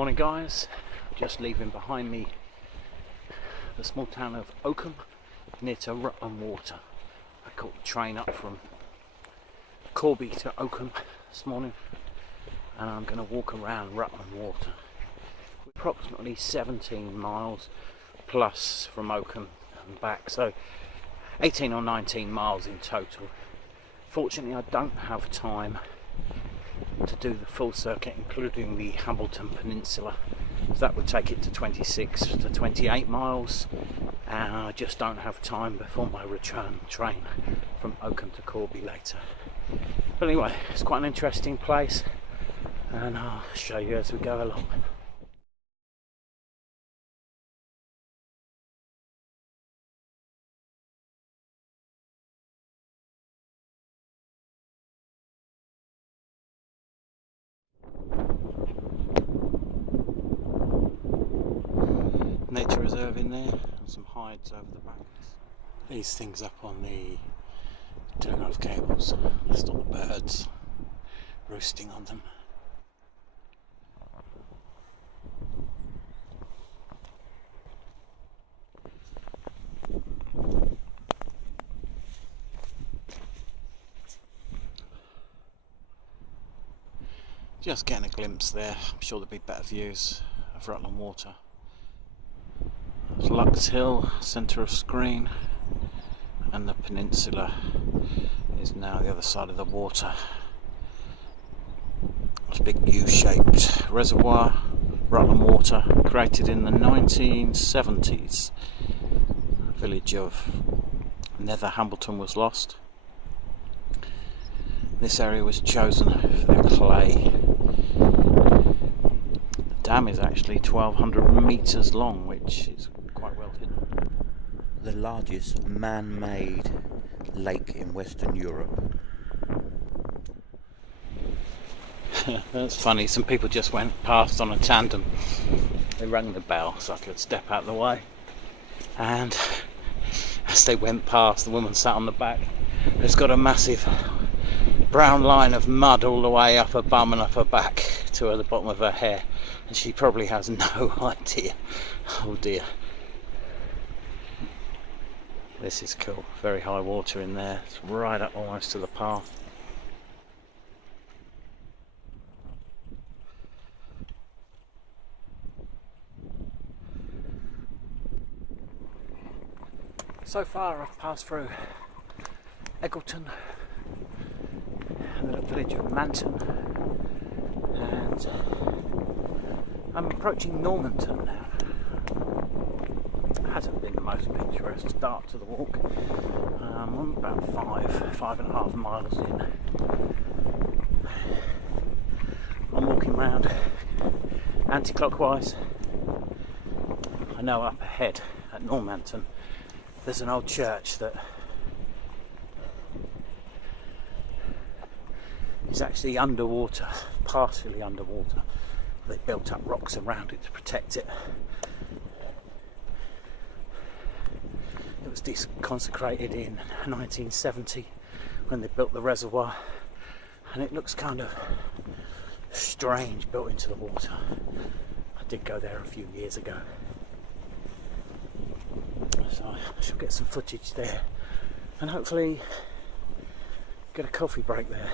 Morning guys, just leaving behind me the small town of Oakham near to Rutland Water. I caught the train up from Corby to Oakham this morning and I'm going to walk around Rutland Water. Approximately 17 miles plus from Oakham and back, so 18 or 19 miles in total. Fortunately I don't have time to do the full circuit including the Hambleton Peninsula, so that would take it to 26 to 28 miles and I just don't have time before my return train from Oakham to Corby later. But anyway, it's quite an interesting place and I'll show you as we go along. Nature reserve in there and some hides over the banks. These things up on the telegraph cables, stop the birds roosting on them. Just getting a glimpse there. I'm sure there'll be better views of Rutland Water. Lux Hill, centre of screen, and the peninsula is now the other side of the water. It's a big U-shaped reservoir, Rutland Water, created in the 1970s. The village of Nether Hambleton was lost. This area was chosen for their clay. The dam is actually 1,200 metres long, which is quite well hidden. The largest man-made lake in Western Europe. That's funny, some people just went past on a tandem. They rang the bell so I could step out of the way, and as they went past, the woman sat on the back. There's got a massive brown line of mud all the way up her bum and up her back to the bottom of her hair, and she probably has no idea. Oh dear. This is cool, very high water in there, it's right up almost to the path. So far I've passed through Eggleton and the village of Montane, and I'm approaching Normanton now. Hasn't been the most picturesque start to the walk. I'm about 5.5 miles in. I'm walking round anti-clockwise. I know up ahead at Normanton there's an old church that is actually underwater, partially underwater. They built up rocks around it to protect it. It was deconsecrated in 1970 when they built the reservoir, and it looks kind of strange built into the water. I did go there a few years ago, so I shall get some footage there and hopefully get a coffee break there.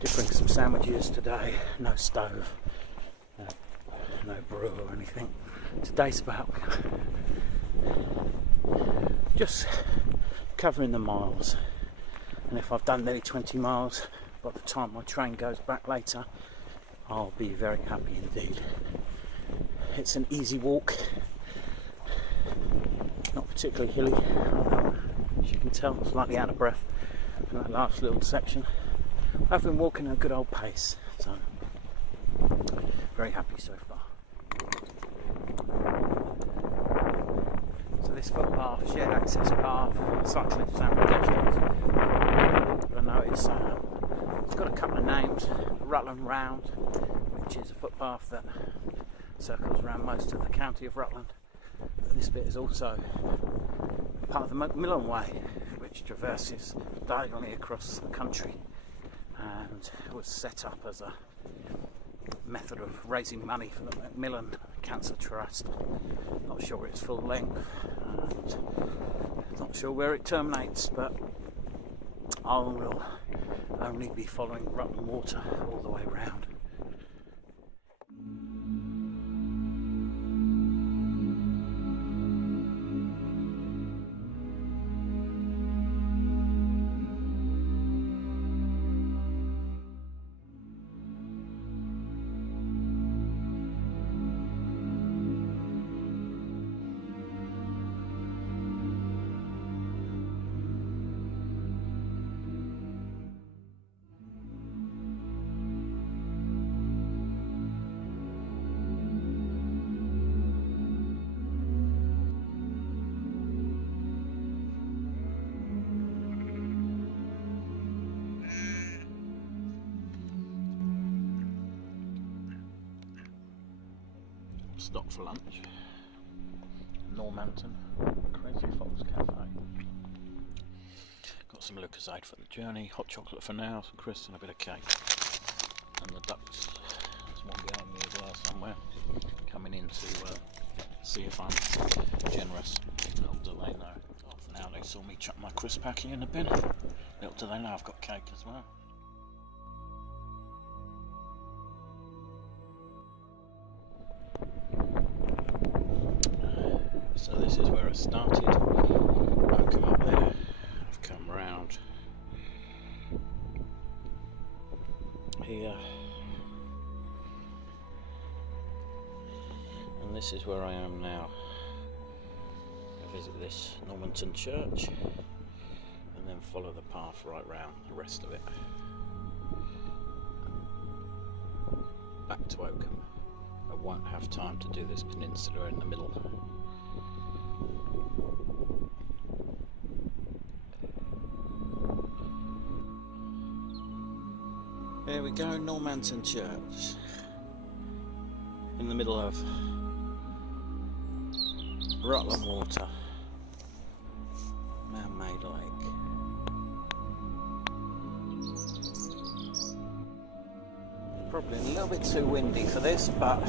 Did bring some sandwiches today, no stove, no brew or anything. Today's about just covering the miles, and if I've done nearly 20 miles by the time my train goes back later, I'll be very happy indeed. It's an easy walk, not particularly hilly, although, as you can tell, I'm slightly out of breath from that last little section. I've been walking at a good old pace, so very happy so far. So this footpath, shared access path, cyclists and pedestrians. I notice it's got a couple of names: Rutland Round, which is a footpath that circles around most of the county of Rutland. And this bit is also part of the Macmillan Way, which traverses diagonally across the country and was set up as a method of raising money for the Macmillan Cancer Trust. Not sure its full length, and not sure where it terminates, but I will only be following Rutland Water all the way round. Stop for lunch. Normanton, Crazy Fox Cafe. Got some Lucozade for the journey, hot chocolate for now, some crisps and a bit of cake. And the ducks, there's one behind me as well somewhere, coming in to see if I'm generous. Little do they know. Oh, for now they saw me chuck my crisp packing in the bin. Little do they know I've got cake as well. So this is where I started. I've come up there, I've come round here, and this is where I am now. I visit this Normanton church and then follow the path right round the rest of it back to Oakham. I won't have time to do this peninsula in the middle. There we go, Normanton Church, in the middle of Rutland Water, man-made lake. Probably a little bit too windy for this, but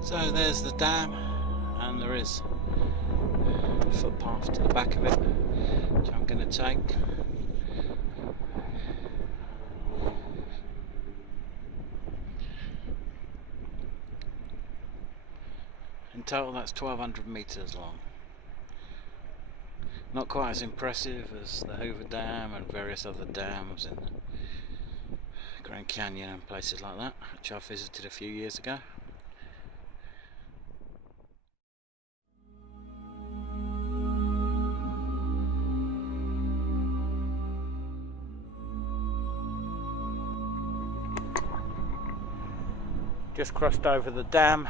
so there's the dam, and there is a footpath to the back of it, which I'm going to take. In total that's 1200 metres long. Not quite as impressive as the Hoover Dam and various other dams in Grand Canyon and places like that, which I visited a few years ago. Just crossed over the dam,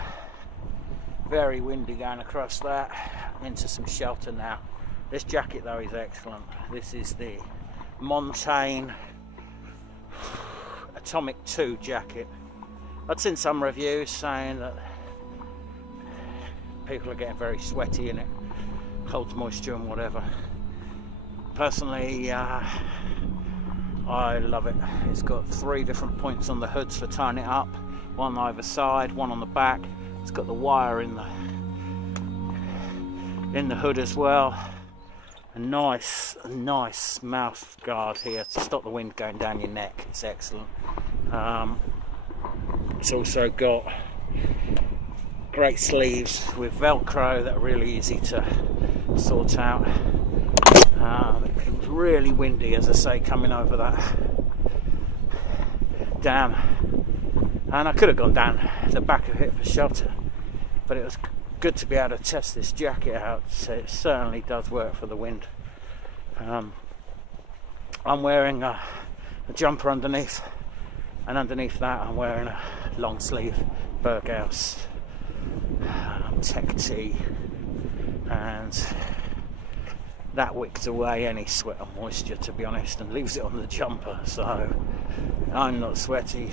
very windy going across that, into some shelter now. This jacket though is excellent. This is the Montane Atomic 2 jacket. I'd seen some reviews saying that people are getting very sweaty in it, holds moisture and whatever. Personally, I love it. It's got 3 different points on the hoods for tying it up. One either side, one on the back. It's got the wire in the hood as well. A nice mouth guard here to stop the wind going down your neck. It's excellent. It's also got great sleeves with Velcro that are really easy to sort out. It was really windy, as I say, coming over that dam. And I could have gone down the back of it for shelter, but it was good to be able to test this jacket out. So it certainly does work for the wind. I'm wearing a jumper underneath, and underneath that I'm wearing a long sleeve Berghaus Tech Tee, and that wicks away any sweat or moisture, to be honest, and leaves it on the jumper, so I'm not sweaty.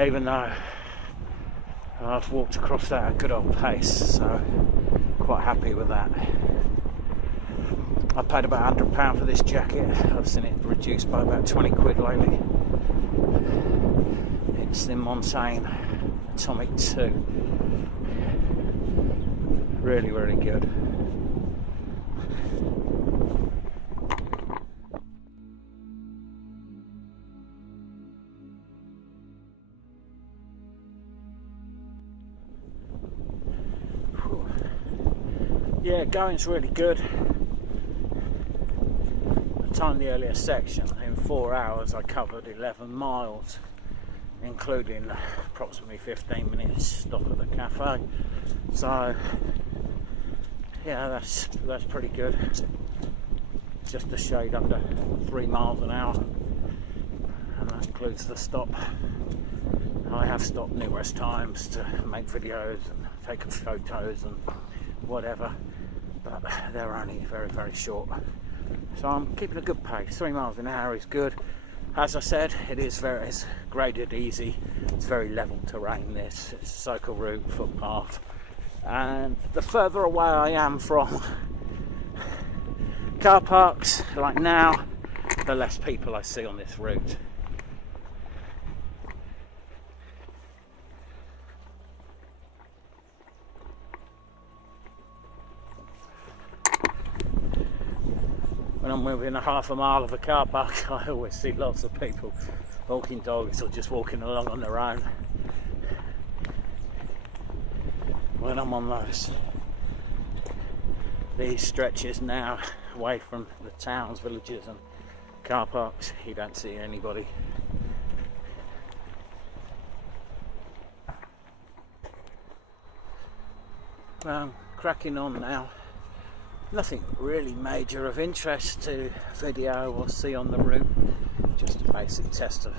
Even though I've walked across that at a good old pace, so quite happy with that. I paid about £100 for this jacket. I've seen it reduced by about 20 quid lately. It's the Montane Atomic 2. Really, really good. Yeah, going's really good. I timed the earlier section. In 4 hours I covered 11 miles, including approximately 15 minutes stop at the cafe. So yeah, that's pretty good. Just a shade under 3 miles an hour, and that includes the stop. I have stopped numerous times to make videos and take photos and whatever, but they're only very, very short. So I'm keeping a good pace. 3 miles an hour is good. As I said, it's graded easy. It's very level terrain. This it's a cycle route, footpath, and the further away I am from car parks, like now, the less people I see on this route. When I'm within a half a mile of a car park, I always see lots of people walking dogs or just walking along on their own. When I'm on these stretches now, away from the towns, villages and car parks, you don't see anybody. Well, cracking on now. Nothing really major of interest to video or see on the route, just a basic test of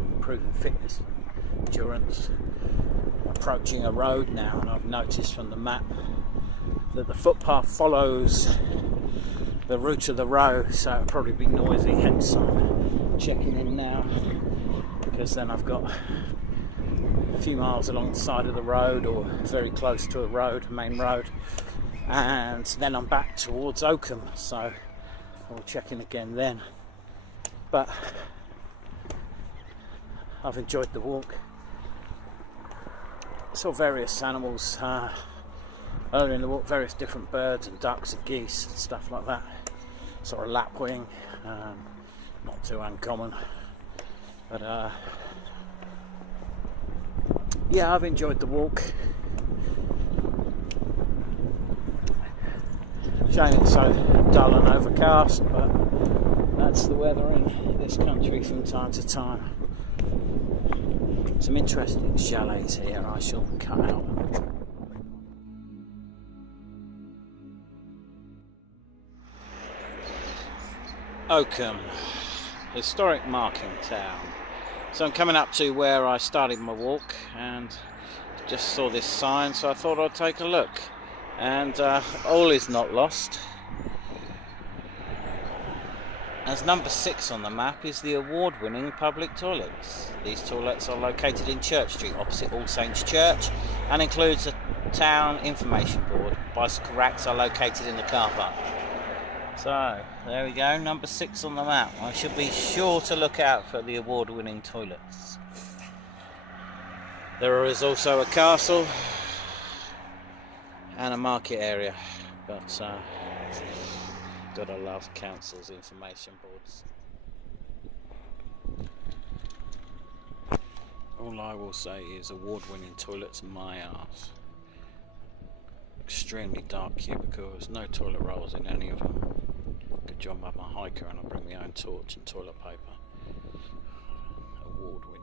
improving fitness and endurance. Approaching a road now, and I've noticed from the map that the footpath follows the route of the road, so it'll probably be noisy, hence I'm checking in now, because then I've got a few miles along the side of the road or very close to a main road, and then I'm back towards Oakham, so I'll check in again then. But I've enjoyed the walk. Saw various animals earlier in the walk, various different birds and ducks and geese and stuff like that. Saw a lapwing, not too uncommon, but yeah, I've enjoyed the walk. Shame it's so dull and overcast, but that's the weather in this country from time to time. Some interesting chalets here I shall cut out. Oakham, historic marking town. So I'm coming up to where I started my walk and just saw this sign, so I thought I'd take a look. And all is not lost, as number 6 on the map is the award-winning public toilets. These toilets are located in Church Street opposite All Saints Church and includes a town information board. Bicycle racks are located in the car park. So there we go, number 6 on the map. I should be sure to look out for the award-winning toilets. There is also a castle and a market area, but gotta love council's information boards. All I will say is award-winning toilets, my arse. Extremely dark cubicles, no toilet rolls in any of them. Good job I'm a hiker and I bring my own torch and toilet paper. Award-winning.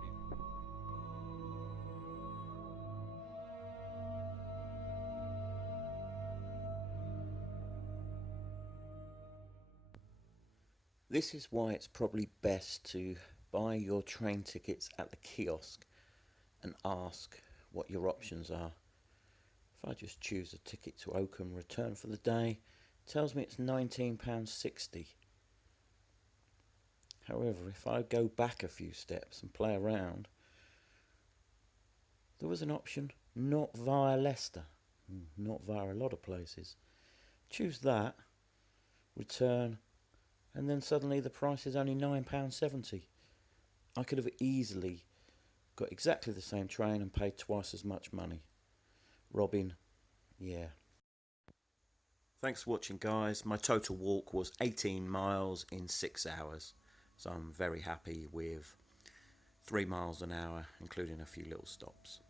This is why it's probably best to buy your train tickets at the kiosk and ask what your options are. If I just choose a ticket to Oakham, return for the day, it tells me it's £19.60. However, if I go back a few steps and play around, there was an option not via Leicester, not via a lot of places. Choose that, return, and then suddenly the price is only £9.70. I could have easily got exactly the same train and paid twice as much money. Robbing, yeah. Thanks for watching, guys. My total walk was 18 miles in 6 hours. So I'm very happy with 3 miles an hour, including a few little stops.